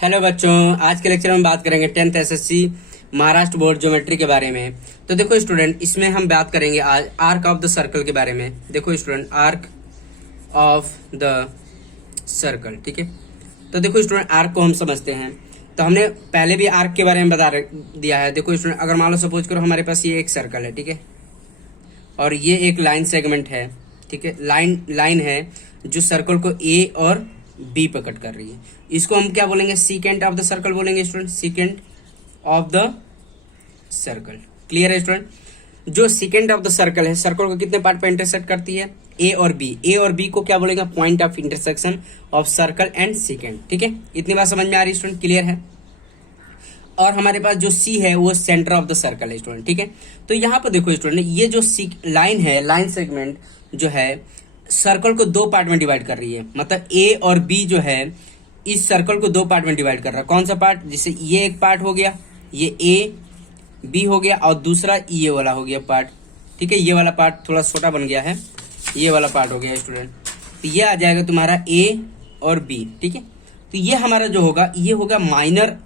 Hello बच्चों, आज के लेक्चर में बात करेंगे 10th SSC Maharashtra board geometry के बारे में। तो देखो स्टूडेंट, इसमें हम बात करेंगे आज आर्क ऑफ द सर्कल के बारे में। देखो student, arc of the circle, ठीक है। तो देखो स्टूडेंट, आर्क को हम समझते हैं। तो हमने पहले भी आर्क के बारे में बता दिया है। देखो स्टूडेंट, अगर मान लो सपोज करो हमारे पास ये एक सर्कल है, ठीक है, और ये एक लाइन सेगमेंट है, ठीक है। लाइन है जो सर्कल को ए और बी पर कट कर रही है। इसको हम क्या बोलेंगे? सीकेंट ऑफ द सर्कल बोलेंगे student, secant of the circle. Clear है स्टूडेंट? जो सीकेंट ऑफ द सर्कल है, सर्कल को कितने पार्ट पर इंटरसेक्ट करती है? ए और बी। ए और बी को क्या बोलेंगे? Point of intersection of circle and secant, ठीक है। इतनी बात समझ में आ रही है स्टूडेंट? क्लियर है? और हमारे पास जो सी है वो सेंटर ऑफ द सर्कल है स्टूडेंट, ठीक है। तो यहाँ पर देखो स्टूडेंट, ये जो लाइन है, लाइन सेगमेंट जो है, सर्कल को दो पार्ट में डिवाइड कर रही है। मतलब ए और बी जो है इस सर्कल को दो पार्ट में डिवाइड कर रहा है। कौन सा पार्ट? जैसे ये एक पार्ट हो गया, ये ए बी हो गया, और दूसरा ये वाला हो गया पार्ट, ठीक है। ये वाला पार्ट थोड़ा छोटा बन गया है, ये वाला पार्ट हो गया स्टूडेंट। तो ये आ जाएगा तुम्हारा ए और बी, ठीक है। तो ये हमारा जो होगा, ये होगा माइनर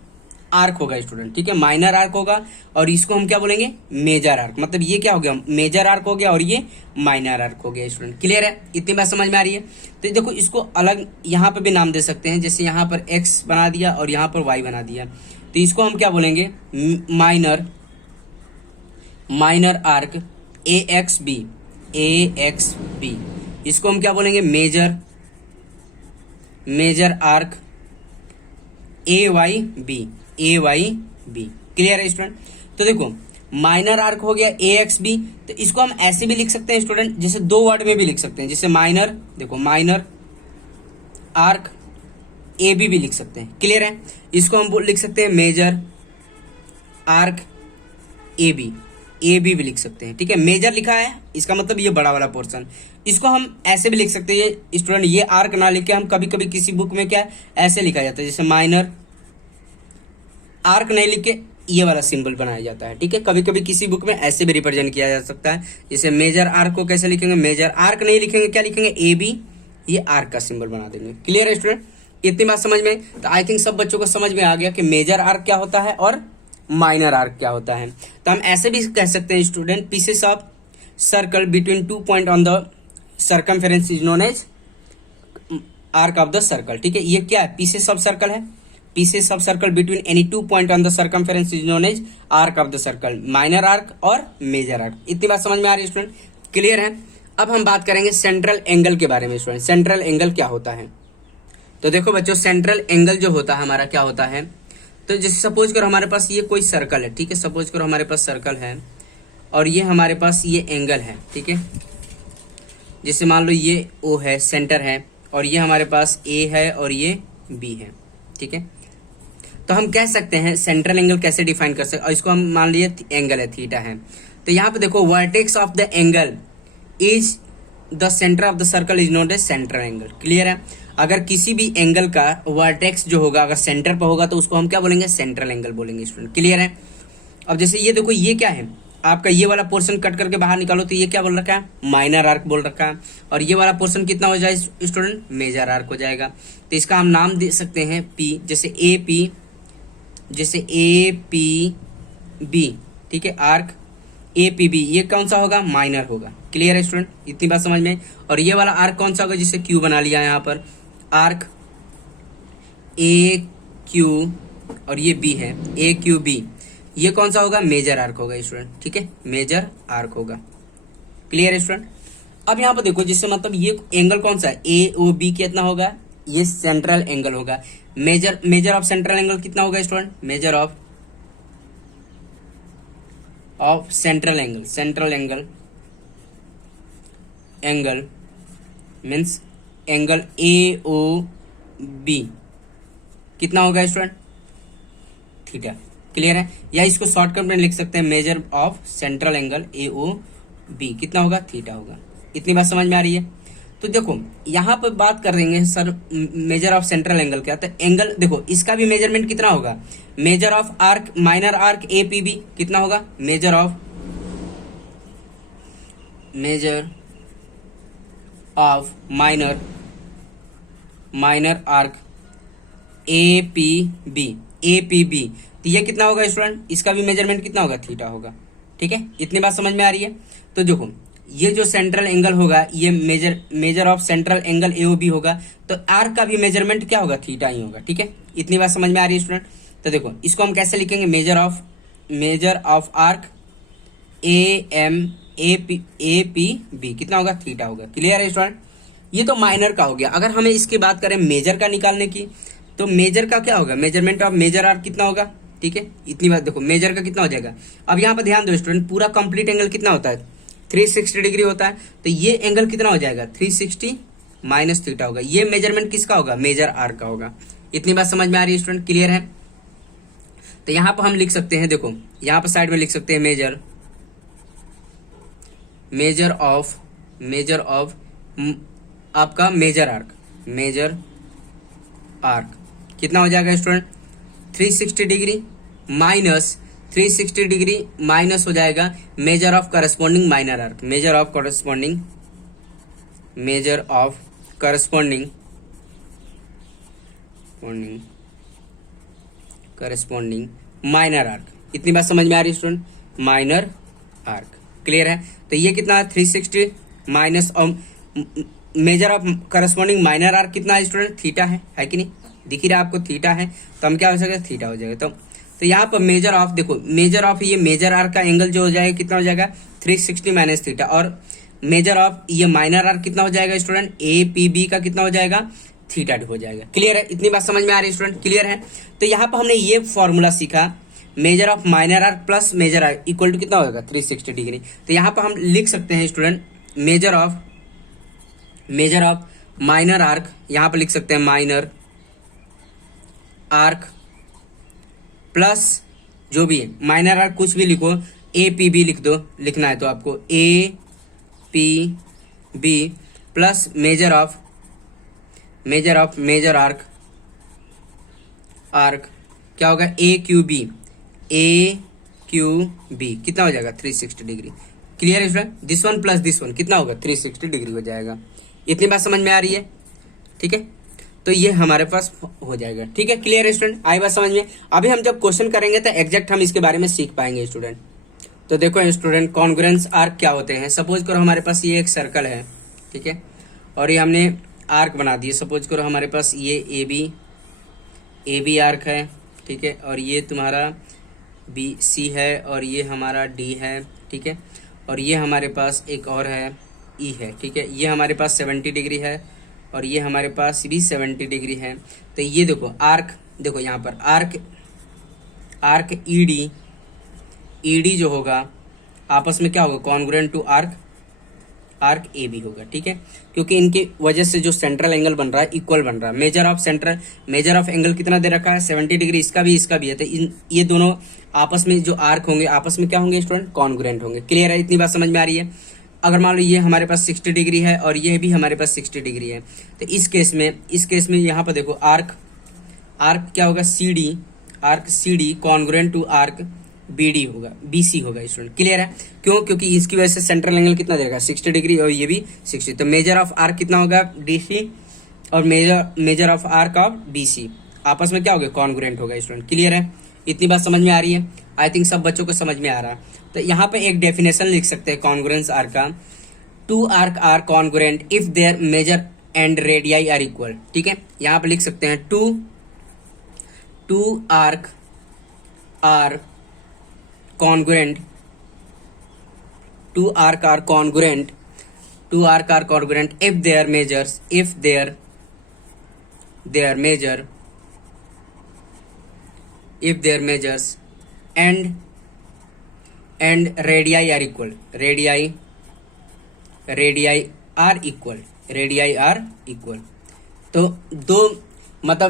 आर्क होगा स्टूडेंट, ठीक है। माइनर आर्क होगा और इसको हम क्या बोलेंगे? Major arc. मतलब ये क्या हो गया? मेजर आर्क हो गया और ये माइनर आर्क हो गया स्टूडेंट। क्लियर है? इतनी बात समझ में आ रही है? तो देखो, इसको अलग यहाँ पे भी नाम दे सकते हैं। जैसे यहाँ पर एक्स बना दिया और यहाँ पर वाई बना दिया, तो इसको हम क्या बोलेंगे? Minor arc A X B. इसको हम क्या बोलेंगे? Major arc A Y B. Clear है स्टूडेंट? तो देखो, माइनर आर्क हो गया ए एक्स बी। तो इसको हम ऐसे भी लिख सकते हैं स्टूडेंट, जैसे दो वर्ड में भी लिख सकते हैं। जैसे माइनर, देखो माइनर आर्क ए बी भी लिख सकते हैं। क्लियर है? इसको हम लिख सकते हैं मेजर आर्क ए बी भी लिख सकते हैं, ठीक है। मेजर लिखा है, इसका मतलब ये बड़ा वाला पोर्शन। इसको हम ऐसे भी लिख सकते हैं स्टूडेंट, ये आर्क ना लिख के हम कभी कभी किसी बुक में क्या ऐसे लिखा जाता है, जैसे माइनर आर्क नहीं लिख के ये वाला सिंबल बनाया जाता है, ठीक है। कभी कभी किसी बुक में ऐसे भी रिप्रेजेंट किया जा सकता है। जैसे मेजर आर्क को कैसे लिखेंगे? मेजर आर्क नहीं लिखेंगे, क्या लिखेंगे? ए बी, ये आर्क का सिंबल बना देंगे। क्लियर है स्टूडेंट? इतनी बात समझ में? तो आई थिंक सब बच्चों को समझ में आ गया कि मेजर आर्क क्या होता है और माइनर आर्क क्या होता है। तो हम ऐसे भी कह सकते हैं student, pieces of circle between 2 point on the circumference is known as arc of the circle, ठीक है। ये क्या है? पीसेस ऑफ सर्कल है। Pieces of circle between any 2 point on the circumference is known as arc of the circle. Minor arc और major arc. इतनी बात समझ में आ रही है स्टूडेंट? क्लियर है? अब हम बात करेंगे सेंट्रल एंगल के बारे में स्टूडेंट। सेंट्रल एंगल क्या होता है? तो देखो बच्चों, सेंट्रल एंगल जो होता है हमारा क्या होता है? तो जैसे सपोज करो हमारे पास ये कोई सर्कल है, ठीक है। सपोज करो हमारे पास सर्कल है और ये हमारे पास ये एंगल है, ठीक है। जैसे मान लो ये ओ है, सेंटर है, और ये हमारे पास ए है और ये बी है, ठीक है। तो हम कह सकते हैं सेंट्रल एंगल कैसे डिफाइन कर सकते हैं, और इसको हम मान लिए एंगल है, थीटा है। तो यहाँ पे देखो, vertex of the angle is the centre of the circle is note as central angle. Clear है? अगर किसी भी एंगल का वर्टेक्स जो होगा अगर सेंटर पर होगा तो उसको हम क्या बोलेंगे? सेंट्रल एंगल बोलेंगे स्टूडेंट। क्लियर है? अब जैसे ये देखो, ये क्या है? आपका ये वाला पोर्शन कट करके बाहर निकालो तो ये क्या बोल रखा है? माइनर आर्क बोल रखा है। और ये वाला पोर्शन कितना हो जाए स्टूडेंट? मेजर आर्क हो जाएगा। तो इसका हम नाम दे सकते हैं पी, जैसे ए पी बी, ठीक है। आर्क ए पी बी, ये कौन सा होगा? माइनर होगा। क्लियर है स्टूडेंट? इतनी बात समझ में? और ये वाला आर्क कौन सा होगा? जिसे क्यू बना लिया यहाँ पर, आर्क ए क्यू, और ये बी है, ए क्यू बी, ये कौन सा होगा? मेजर आर्क होगा स्टूडेंट, ठीक है। मेजर आर्क होगा। क्लियर है स्टूडेंट? अब यहाँ पर देखो, जिससे मतलब ये एंगल कौन सा है? ए ओ बी कितना होगा? ये सेंट्रल एंगल होगा। मेजर ऑफ सेंट्रल एंगल कितना होगा student? Measure of central angle means angle A O B कितना होगा स्टूडेंट? थीटा। क्लियर है? या इसको शॉर्टकट में लिख सकते हैं, measure of central angle A O B कितना होगा? थीटा होगा। इतनी बात समझ में आ रही है? तो देखो, यहाँ पर बात कर देंगे sir measure of central angle क्या। तो एंगल देखो, इसका भी मेजरमेंट कितना होगा? Measure of arc, minor arc A P B कितना होगा? Measure of minor arc A P B, A P B, तो ये कितना होगा स्टूडेंट, इसका भी मेजरमेंट कितना होगा, थीटा होगा। ठीक है, इतनी बात समझ में आ रही है। तो देखो ये जो सेंट्रल एंगल होगा ये major of central angle AOB होगा, तो आर्क का भी मेजरमेंट क्या होगा, थीटा ही होगा। ठीक है, इतनी बात समझ में आ रही है स्टूडेंट। तो देखो इसको हम कैसे लिखेंगे, measure of arc A P B कितना होगा, थीटा होगा। क्लियर है स्टूडेंट। ये तो माइनर का हो गया। अगर हमें इसकी बात करें मेजर का निकालने की, तो मेजर का क्या होगा, मेजरमेंट ऑफ मेजर आर्क कितना होगा। ठीक है, इतनी बात देखो मेजर का कितना हो जाएगा। अब यहाँ पर ध्यान दो स्टूडेंट, पूरा कंप्लीट एंगल कितना होता है, 360 डिग्री होता है, तो ये एंगल कितना हो जाएगा, 360 माइनस थीटा होगा। ये मेजरमेंट किसका होगा, मेजर आर्क का होगा। इतनी बात समझ में आ रही है स्टूडेंट, क्लियर है। तो यहां पर हम लिख सकते हैं, देखो यहां पर साइड में लिख सकते हैं मेजर ऑफ आपका मेजर आर्क कितना हो जाएगा student, 360 degree minus 360 degree minus हो जाएगा measure of corresponding minor arc, measure of corresponding minor arc. इतनी बात समझ में आ रही है स्टूडेंट, माइनर आर्क। क्लियर है। तो ये कितना है, 360 minus measure of corresponding minor arc कितना है स्टूडेंट, थीटा है कि नहीं, दिख ही रहा है आपको, थीटा है। तो हम क्या हो जाएगा, थीटा हो जाएगा। तो यहाँ पर मेजर ऑफ, देखो मेजर ऑफ ये मेजर आर्क का एंगल जो हो जाएगा कितना हो जाएगा, 360 माइनस थीटा, और मेजर ऑफ ये माइनर आर्क कितना हो जाएगा स्टूडेंट, ए पी बी का कितना हो जाएगा, थीटा हो जाएगा। क्लियर है, इतनी बात समझ में आ रही है स्टूडेंट, क्लियर है। तो यहाँ पर हमने ये फॉर्मूला सीखा, measure of minor arc plus major arc equal to कितना होगा, 360 डिग्री। तो यहाँ पर हम लिख सकते हैं student, measure of minor arc, यहाँ पर लिख सकते हैं माइनर आर्क प्लस जो भी है माइनर आर्क, कुछ भी लिखो, ए पी बी लिख दो, लिखना है तो आपको A P B plus measure of major arc क्या होगा, ए क्यू बी कितना हो जाएगा, 360 डिग्री। क्लियर है student, this one plus this one कितना होगा, 360 डिग्री हो जाएगा। इतनी बात समझ में आ रही है। ठीक है, तो ये हमारे पास हो जाएगा। ठीक है, क्लियर है स्टूडेंट, आई बात समझ में। अभी हम जब क्वेश्चन करेंगे तो एग्जैक्ट हम इसके बारे में सीख पाएंगे स्टूडेंट। तो देखो स्टूडेंट, कॉन्ग्रुएंस आर्क क्या होते हैं। सपोज करो हमारे पास ये एक सर्कल है, ठीक है, और ये हमने आर्क बना दिए। सपोज करो हमारे पास ये ए बी आर्क है, ठीक है, और ये तुम्हारा बी सी है, और ये हमारा डी है, ठीक है, और ये हमारे पास एक और है ई है, ठीक है। ये हमारे पास 70 डिग्री है, और ये हमारे पास भी 70 डिग्री है। तो ये देखो आर्क, देखो यहाँ पर आर्क ईडी जो होगा आपस में क्या होगा, congruent to arc A B होगा। ठीक है, क्योंकि इनकी वजह से जो सेंट्रल एंगल बन रहा है इक्वल बन रहा है। मेजर ऑफ एंगल कितना दे रखा है, 70 डिग्री, इसका भी है। तो ये दोनों आपस में जो आर्क होंगे आपस में क्या होंगे स्टूडेंट, कॉन्ग्रुएंट होंगे। क्लियर है, इतनी बात समझ में आ रही है। अगर मान लो ये हमारे पास 60 डिग्री है और ये भी हमारे पास 60 डिग्री है, तो इस केस में यहाँ पर देखो आर्क क्या होगा, C D congruent to arc B D होगा, बीसी होगा स्टूडेंट। क्लियर है, क्यों, क्योंकि इसकी वजह से सेंट्रल एंगल कितना देगा, 60 डिग्री, और ये भी 60। तो मेजर ऑफ आर्क कितना होगा, डीसी, और major of arc of BC आपस में क्या होगा, कॉन्ग्रुएंट होगा स्टूडेंट। क्लियर है, इतनी बात समझ में आ रही है। आई थिंक सब बच्चों को समझ में आ रहा है। तो यहाँ पे एक डेफिनेशन लिख सकते हैं कॉन्ग्रुएंस आर्क का, two arc are congruent if their measure and radii are equal. ठीक है, यहाँ पे लिख सकते हैं two arc are congruent if their measures and radii are equal, तो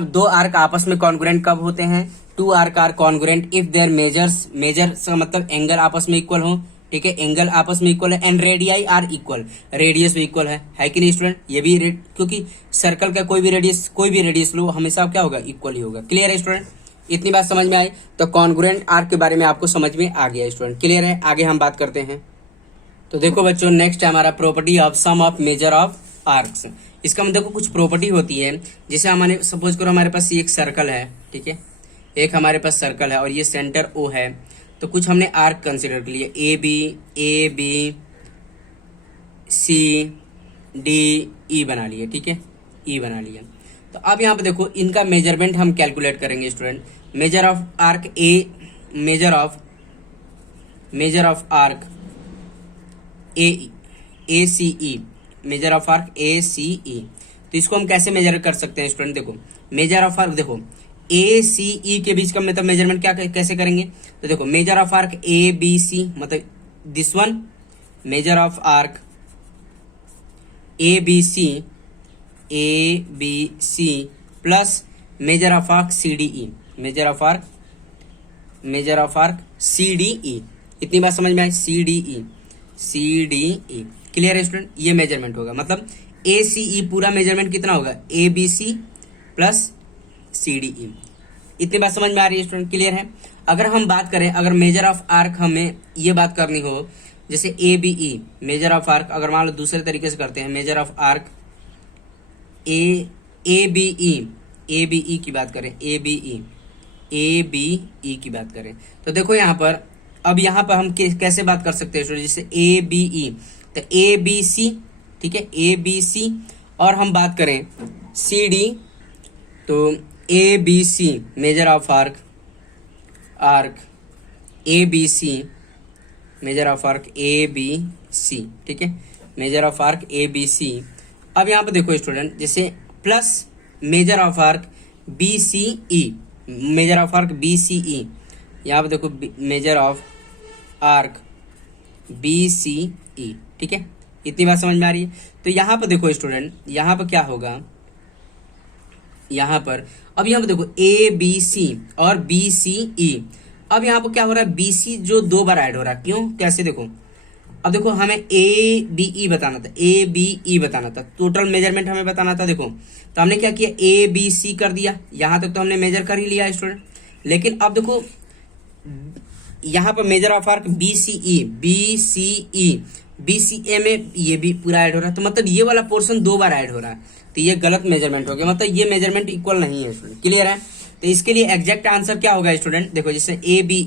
दो आर्क आपस में कॉन्ग्रुएंट कब होते हैं, two arc are congruent if their measures का मतलब एंगल आपस में इक्वल हो। ठीक है, एंगल आपस में इक्वल है, and radii are equal, radius भी इक्वल है कि नहीं स्टूडेंट। ये भी क्योंकि सर्कल का कोई भी रेडियस लो हमेशा क्या होगा, इक्वल ही होगा। क्लियर है स्टूडेंट, इतनी बात समझ में आई। तो कॉन्ग्रुएंट आर्क के बारे में आपको समझ में आ गया स्टूडेंट। क्लियर है, आगे हम बात करते हैं। तो देखो बच्चों, नेक्स्ट है हमारा property of sum of measure of arcs. इसका मतलब देखो कुछ प्रॉपर्टी होती है, जैसे हमारे सपोज करो हमारे पास ये एक सर्कल है, ठीक है, एक हमारे पास सर्कल है और ये सेंटर ओ है, तो कुछ हमने आर्क कंसिडर कर लिया, ए बी सी डी ई बना लिया, ठीक है, ई बना लिया। तो अब यहाँ पे देखो इनका मेजरमेंट हम कैलकुलेट करेंगे student. Measure of arc A, measure of arc A C E, measure of arc A C E. तो इसको हम कैसे मेजर कर सकते हैं स्टूडेंट? देखो मेजर ऑफ आर्क, देखो ए सी ई के बीच का मतलब मेजरमेंट क्या कैसे करेंगे? तो देखो measure of arc A B C, मतलब this one, measure of arc A B C plus measure of arc C D E, measure of arc C D E. इतनी बात समझ में आई? सी डी ई क्लियर है student? ये measurement होगा, मतलब ए सी ई पूरा मेजरमेंट कितना होगा? A B C plus C D E. इतनी बात समझ में आ रही है स्टूडेंट? क्लियर है? अगर हम बात करें, अगर मेजर ऑफ आर्क हमें ये बात करनी हो, जैसे A B E, measure of arc, अगर मान लो दूसरे तरीके से करते हैं, measure of arc A B E की बात करें, ए बी ई की बात करें, तो देखो यहाँ पर, अब यहाँ पर हम कैसे बात कर सकते हैं स्टूडेंट? जैसे ए बी ई, तो ए बी सी, ठीक है, ए बी सी, और हम बात करें सी डी, तो A B C, measure of arc A B C, measure of arc A B C, ठीक है, measure of arc A B C. अब यहाँ पे देखो स्टूडेंट, जैसे plus measure of arc B C E, measure of arc B C E, यहाँ पे देखो measure of arc B C E, ठीक है, इतनी बात समझ में आ रही है? तो यहाँ पर देखो स्टूडेंट, यहाँ पर क्या होगा, यहाँ पर अब यहाँ पर देखो ए बी सी और बी सी ई। अब यहाँ पर क्या हो रहा है? बी सी जो 2 बार ऐड हो रहा है, क्यों, कैसे? देखो अब देखो हमें ए बी ई बताना था, ए बी ई बताना था, टोटल मेजरमेंट हमें बताना था। देखो तो हमने क्या किया, ए बी सी कर दिया, यहां तक तो हमने मेजर कर ही लिया स्टूडेंट। लेकिन अब देखो यहाँ पर measure of arc B C A में ये भी पूरा ऐड हो रहा है, तो मतलब ये वाला पोर्शन 2 बार ऐड हो रहा है, तो ये गलत मेजरमेंट हो गया, मतलब ये मेजरमेंट इक्वल नहीं है स्टूडेंट। क्लियर है? तो इसके लिए एग्जैक्ट आंसर क्या होगा स्टूडेंट? देखो जैसे ए बी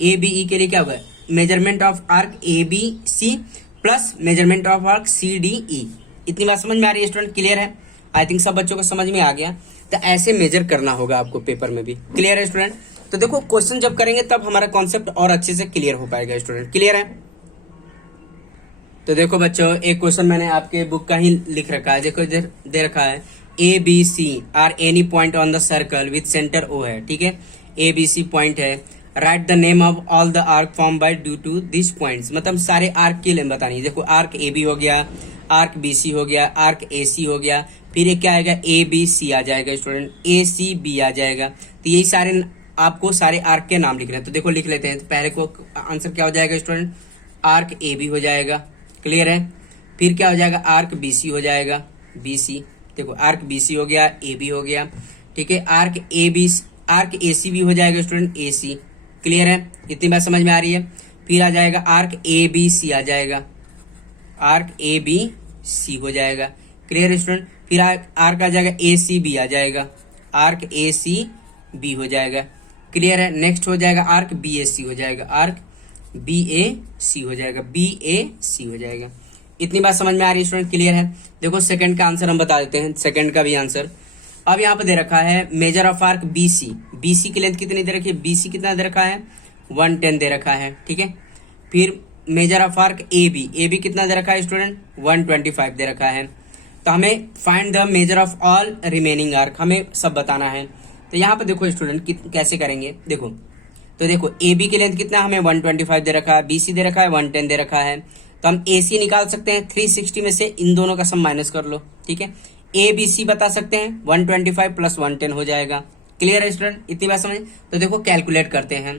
ई के लिए क्या होगा? Measurement of arc A B C plus measurement of arc C D E. इतनी बात समझ में आ रही है स्टूडेंट? क्लियर है? आई थिंक सब बच्चों को समझ में आ गया। तो ऐसे मेजर करना होगा आपको पेपर में भी। क्लियर है स्टूडेंट? तो देखो क्वेश्चन जब करेंगे तब हमारा कॉन्सेप्ट और अच्छे से क्लियर हो पाएगा स्टूडेंट। क्लियर है? तो देखो बच्चों, एक क्वेश्चन मैंने आपके बुक का ही लिख रखा है, देखो इधर दे रखा है, A B C are any point on the circle with centre O है, ठीक है, ए बी सी पॉइंट है, write the name of all the arc form by due to this points, मतलब सारे आर्क के लिए बतानी है। देखो आर्क ए बी हो गया, आर्क बी सी हो गया, आर्क ए सी हो गया, फिर एक क्या आएगा, ए बी सी आ जाएगा स्टूडेंट, ए सी बी आ जाएगा। तो यही सारे आपको सारे आर्क के नाम लिखने हैं। तो देखो लिख लेते हैं। तो पहले को आंसर क्या हो जाएगा स्टूडेंट? आर्क ए बी हो जाएगा। क्लियर है? फिर क्या हो जाएगा? आर्क बी सी हो जाएगा, बी सी, देखो आर्क बी सी हो गया, ए बी हो गया, ठीक है, आर्क ए सी भी हो जाएगा स्टूडेंट, ए सी। क्लियर है? इतनी बात समझ में आ रही है? फिर आ जाएगा आर्क ए बी सी आ जाएगा, आर्क ए बी सी हो जाएगा। क्लियर है स्टूडेंट? फिर आर्क आ जाएगा ए सी बी आ जाएगा, आर्क ए सी बी हो जाएगा। क्लियर है? नेक्स्ट हो जाएगा आर्क बी ए सी हो जाएगा, आर्क बी ए सी हो जाएगा, बी ए सी हो जाएगा। इतनी बात समझ में आ रही है स्टूडेंट? क्लियर है? देखो सेकंड का आंसर हम बता देते हैं, सेकंड का भी आंसर। अब यहाँ पे दे रखा है measure of arc B C की लेंथ कितनी दे रखी है? बी सी कितना दे रखा है? 110 दे रखा है, ठीक है। फिर measure of arc A B कितना दे रखा है स्टूडेंट? 125 दे रखा है। तो हमें find the measure of all remaining arc, हमें सब बताना है। तो यहाँ पे देखो स्टूडेंट कैसे करेंगे, देखो तो देखो ए बी की लेंथ कितना हमें 125 दे रखा है, बी सी दे रखा है 110 दे रखा है। तो हम ए सी निकाल सकते हैं, 360 में से इन दोनों का सम माइनस कर लो, ठीक है। ए बी सी बता सकते हैं, 125 प्लस 110 हो जाएगा। क्लियर है स्टूडेंट? इतनी बात समझ? तो देखो कैलकुलेट करते हैं।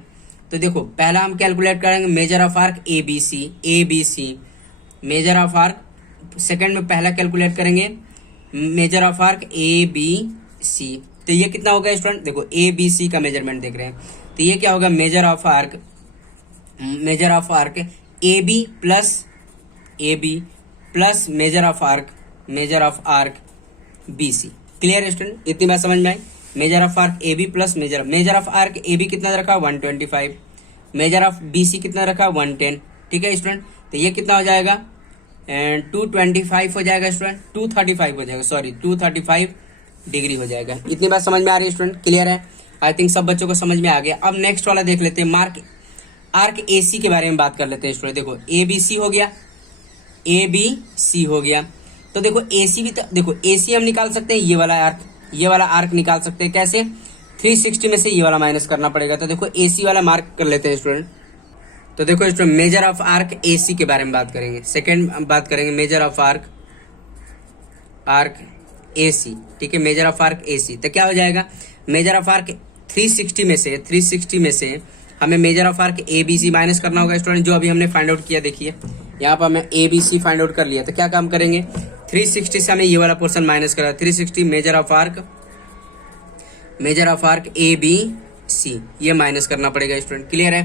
तो देखो पहला हम कैलकुलेट करेंगे measure of arc A B C, measure of arc. Second में पहला कैलकुलेट करेंगे measure of arc A B C. तो ये कितना होगा स्टूडेंट? देखो ए बी सी का मेजरमेंट देख रहे हैं, तो ये क्या होगा? Measure of arc A B plus measure of arc measure of arc B C. Clear है स्टूडेंट, इतनी बात समझ में आई। Measure of arc A B plus measure of arc A B कितना रखा 125, मेजर ऑफ बी सी कितना रखा 110। ठीक है स्टूडेंट, तो ये कितना हो जाएगा एंड 225 हो जाएगा स्टूडेंट, 235 हो जाएगा, सॉरी 235 डिग्री हो जाएगा। इतनी बात समझ में आ रही है स्टूडेंट, क्लियर है। आई थिंक सब बच्चों को समझ में आ गया। अब नेक्स्ट वाला देख लेते हैं, आर्क ए सी के बारे में बात कर लेते हैं स्टूडेंट। देखो ए बी सी हो गया, ए बी सी हो गया, तो देखो ए सी भी, देखो ए सी हम निकाल सकते हैं, ये वाला आर्क निकाल सकते हैं। कैसे? 360 में से ये वाला माइनस करना पड़ेगा। तो देखो ए सी वाला मार्क कर लेते हैं स्टूडेंट। तो देखो student, measure of arc A C के बारे में बात करेंगे। सेकेंड बात करेंगे measure of arc A C. ठीक है, measure of arc A C, तो क्या हो जाएगा मेजर ऑफ आर्क 360 में से हमें measure of arc A B C minus करना होगा स्टूडेंट, जो अभी हमने फाइंड आउट किया। देखिए यहाँ पर हमें A B C find out कर लिया, तो क्या काम करेंगे 360 से हमें ये वाला पोर्शन माइनस करा, 360 measure of arc A B C, ये माइनस करना पड़ेगा स्टूडेंट। क्लियर है,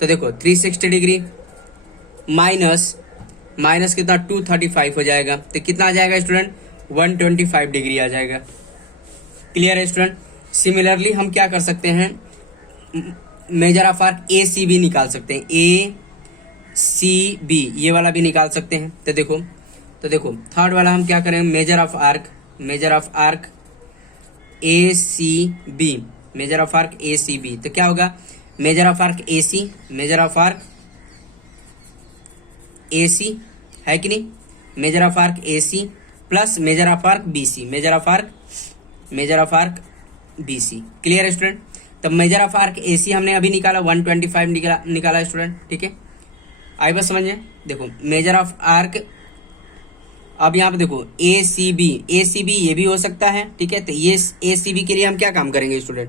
तो देखो 360 डिग्री माइनस कितना 235 हो जाएगा, तो कितना आ जाएगा स्टूडेंट 125 डिग्री आ जाएगा। क्लियर है स्टूडेंट। सिमिलरली हम क्या कर सकते हैं, measure of arc A C B निकाल सकते हैं, ए सी बी ये वाला भी निकाल सकते हैं। तो देखो थर्ड वाला हम क्या करेंगे, measure of arc A C B, measure of arc A C B, तो क्या होगा measure of arc A C है कि नहीं, measure of arc A C plus measure of arc B C, measure of arc B C. Clear है student. तब measure of arc A C हमने अभी निकाला 125 निकाला स्टूडेंट। ठीक है, आई बस समझिए। देखो मेजर ऑफ आर्क, अब यहाँ पे देखो ए सी बी ये भी हो सकता है। ठीक है, तो ये ए सी बी के लिए हम क्या काम करेंगे स्टूडेंट,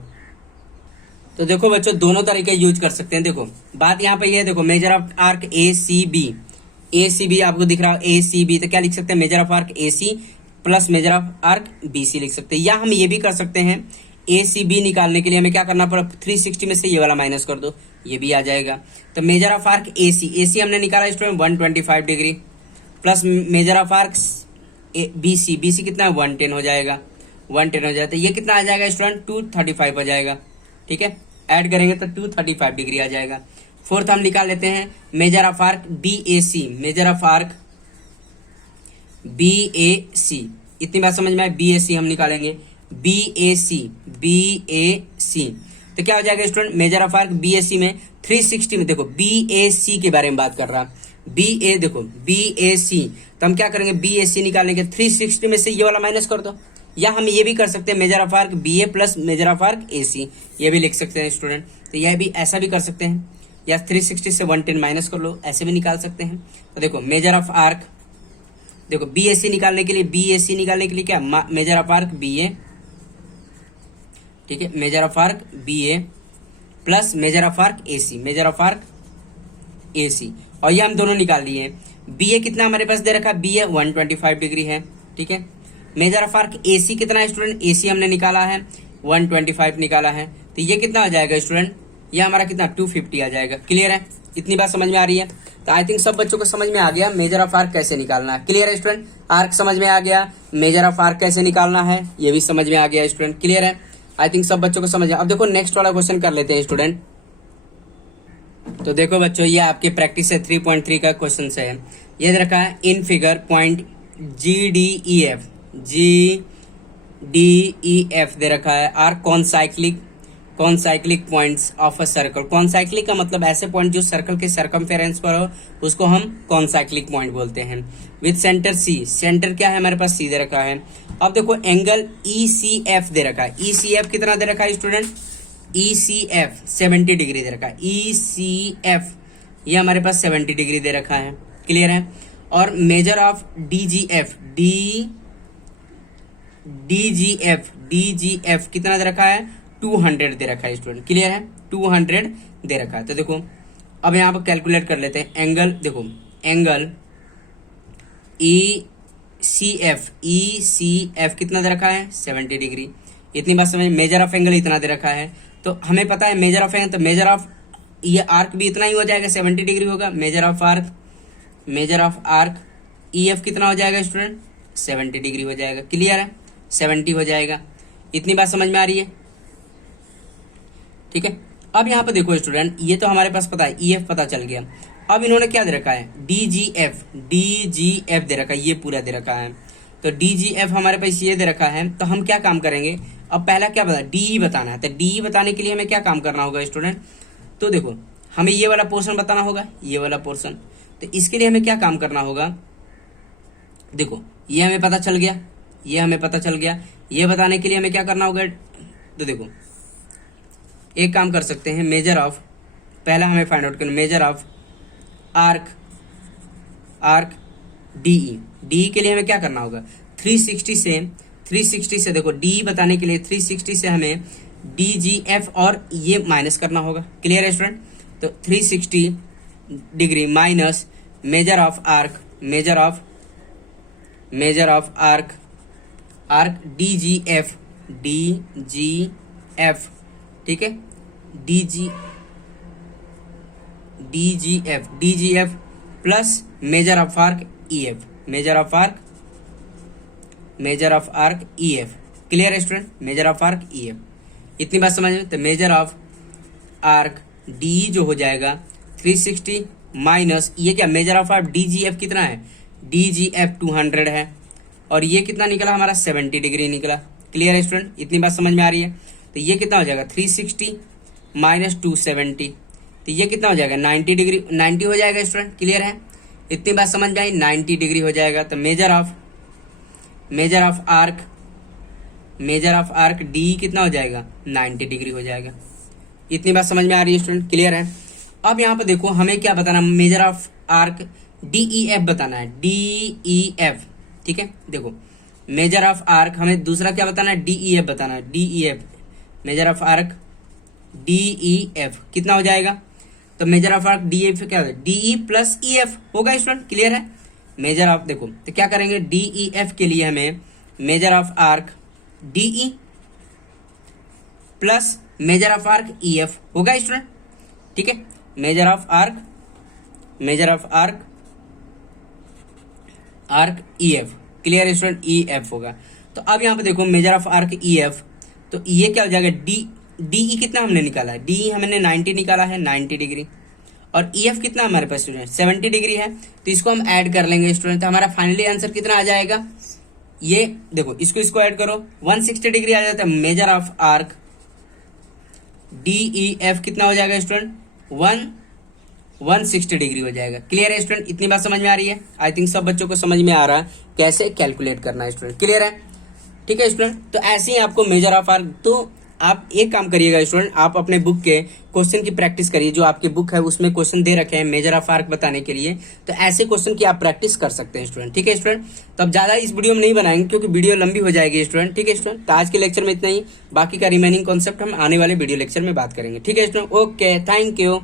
तो देखो बच्चों दोनों तरीके यूज कर सकते हैं। देखो बात यहाँ पे ये है, देखो measure of arc A C B आपको दिख रहा है ए सी बी, तो क्या लिख सकते हैं measure of arc A C plus measure of arc B C लिख सकते हैं। या हम ये भी कर सकते हैं, ए सी बी निकालने के लिए हमें क्या करना पड़ा 360 में से ये वाला माइनस कर दो, ये भी आ जाएगा। तो measure of arc A C हमने निकाला student 125 degree plus measure of arc B C कितना है 110 हो जाएगा, 110 हो जाएगा, तो ये कितना आ जाएगा स्टूडेंट 235 हो जाएगा। ठीक है, ऐड करेंगे तो 235 डिग्री आ जाएगा। फोर्थ हम निकाल लेते हैं measure of arc B A सी, इतनी बात समझ में आए। बी ए सी हम निकालेंगे, बी ए सी, तो क्या हो जाएगा student measure of arc B A C में 360 में, देखो बी ए सी के बारे में बात कर रहा, बी ए सी, तो हम क्या करेंगे बी ए सी निकालेंगे 360 में से ये वाला माइनस कर दो। या हम ये भी कर सकते हैं measure of arc B A plus measure of arc A C, ये भी लिख सकते हैं स्टूडेंट। तो यह भी ऐसा भी कर सकते हैं, या 360 से 110 माइनस कर लो, ऐसे भी निकाल सकते हैं। तो देखो मेजर ऑफ आर्क, देखो बी ए सी निकालने के लिए क्या measure of arc B A, ठीक है, measure of arc B A plus measure of arc A C, और ये हम दोनों निकाल लिए हैं। बी ए कितना हमारे पास दे रखा है, बी ए 125 डिग्री है। ठीक है, मेजर ऑफ आर्क ए सी कितना है स्टूडेंट, ए सी हमने निकाला है 125 निकाला है, तो ये कितना आ जाएगा स्टूडेंट, ये हमारा कितना 250 आ जाएगा। क्लियर है, इतनी बात समझ में आ रही है। तो आई थिंक सब बच्चों को समझ में आ गया मेजर ऑफ आर्क कैसे निकालना है। क्लियर है स्टूडेंट, आर्क समझ में आ गया, मेजर ऑफ आर्क कैसे निकालना है ये भी समझ में आ गया स्टूडेंट। क्लियर है, आई थिंक सब बच्चों को समझ। अब देखो नेक्स्ट वाला क्वेश्चन कर लेते हैं स्टूडेंट। तो देखो बच्चों, ये आपके प्रैक्टिस है 3.3 का क्वेश्चन है। ये दे रखा है in figure point G D E F दे रखा है are concyclic points of a circle. Concyclic का मतलब ऐसे पॉइंट जो सर्कल के सर्कमफेरेंस पर हो, उसको हम कॉन्साइक्लिक पॉइंट बोलते हैं। विद सेंटर सी, सेंटर क्या है हमारे पास सी दे रखा है। अब देखो एंगल ई सी एफ दे रखा है, ई सी एफ कितना दे रखा है स्टूडेंट, ई सी एफ 70 डिग्री दे रखा है, ई सी एफ ये हमारे पास 70 डिग्री दे रखा है। क्लियर है, और measure of D G F कितना दे रखा है 200 दे रखा है स्टूडेंट। क्लियर है, 200 दे रखा है। तो देखो अब यहाँ पर कैलकुलेट कर लेते हैं एंगल। देखो एंगल ई सी एफ कितना दे रखा है 70 डिग्री। इतनी बात समझ। मेजर ऑफ एंगल इतना दे रखा है, तो हमें पता है मेजर ऑफ एंगल, तो मेजर ऑफ ये आर्क भी इतना ही हो जाएगा 70 डिग्री होगा। Measure of arc E F कितना हो जाएगा स्टूडेंट 70 डिग्री हो जाएगा। क्लियर है, 70 हो जाएगा। इतनी बात समझ में आ रही है? ठीक है। अब यहाँ पे देखो स्टूडेंट, ये तो हमारे पास पता है, EF पता चल गया। अब इन्होंने क्या दे रखा है, DGF दे रखा है, ये पूरा दे रखा है। तो DGF हमारे पास ये दे रखा है, तो हम क्या काम करेंगे, अब पहला क्या बता, DE बताना है। तो DE बताने के लिए हमें क्या काम करना होगा स्टूडेंट, तो देखो हमें ये वाला पोर्शन बताना होगा, ये वाला पोर्शन। तो इसके लिए हमें क्या काम करना होगा, देखो ये हमें पता चल गया, ये हमें पता चल गया। ये बताने के लिए हमें क्या करना होगा, तो देखो एक काम कर सकते हैं, मेजर ऑफ, पहला हमें फाइंड आउट करना मेजर ऑफ आर्क DE के लिए हमें क्या करना होगा, 360 से देखो DE बताने के लिए 360 से हमें DGF और ये माइनस करना होगा। क्लियर है स्टूडेंट? तो 360 degree minus measure of arc DGF, ठीक है, DGF plus measure of arc EF। Clear है student? Measure of arc EF, इतनी बात समझ में? तो मेजर ऑफ आर्क DE जो हो जाएगा 360 माइनस ये क्या, मेजर ऑफ आर्क DGF कितना है, DGF 200 है, और ये कितना निकला हमारा 70 डिग्री निकला। क्लियर है स्टूडेंट? इतनी बात समझ में आ रही है? तो ये कितना हो जाएगा 360 माइनस 270, तो ये कितना हो जाएगा 90 डिग्री, 90 हो जाएगा स्टूडेंट। क्लियर है? इतनी बात समझ में आई, 90 डिग्री हो जाएगा। तो मेजर ऑफ आर्क डी कितना हो जाएगा 90 डिग्री हो जाएगा। इतनी बात समझ में आ रही है स्टूडेंट? क्लियर है? अब यहाँ पर देखो हमें क्या बताना, मेजर ऑफ आर्क DEF बताना है, DEF। ठीक है, देखो मेजर ऑफ आर्क हमें दूसरा क्या बताना है, DEF बताना है, DEF major of arc DEF कितना हो जाएगा, तो मेजर ऑफ आर्क DEF क्या होगा, DE प्लस EF होगा स्टूडेंट। क्लियर है? मेजर ऑफ देखो तो क्या करेंगे, DEF के लिए हमें measure of arc DE plus measure of arc EF होगा स्टूडेंट। ठीक है, measure of arc EF। Clear student? EF होगा। तो अब यहाँ पे देखो मेजर ऑफ आर्क EF, तो ये क्या हो जाएगा, DE कितना हमने निकाला है, DE हमने 90 निकाला है, 90 डिग्री, और EF कितना हमारे पास स्टूडेंट 70 डिग्री है। तो इसको हम ऐड कर लेंगे स्टूडेंट, तो हमारा फाइनली आंसर कितना आ जाएगा, ये देखो इसको ऐड करो 160 डिग्री आ जाता है। मेजर ऑफ आर्क DEF कितना हो जाएगा स्टूडेंट, 160 डिग्री हो जाएगा। क्लियर है स्टूडेंट? इतनी बात समझ में आ रही है? आई थिंक सब बच्चों को समझ में आ रहा है कैसे कैलकुलेट करना है स्टूडेंट। क्लियर है? ठीक है स्टूडेंट, तो ऐसे ही आपको मेजर ऑफ आर्क, तो आप एक काम करिएगा स्टूडेंट, आप अपने बुक के क्वेश्चन की प्रैक्टिस करिए, जो आपकी बुक है उसमें क्वेश्चन दे रखे हैं मेजर ऑफ आर्क बताने के लिए, तो ऐसे क्वेश्चन की आप प्रैक्टिस कर सकते हैं स्टूडेंट। ठीक है स्टूडेंट, तो अब ज्यादा इस वीडियो में नहीं बनाएंगे क्योंकि वीडियो लंबी हो जाएगी स्टूडेंट। ठीक है स्टूडेंट, तो आज के लेक्चर में इतना ही, बाकी का रिमेनिंग कॉन्सेप्ट हम आने वाले वीडियो लेक्चर में बात करेंगे। ठीक है स्टूडेंट, ओके, थैंक यू।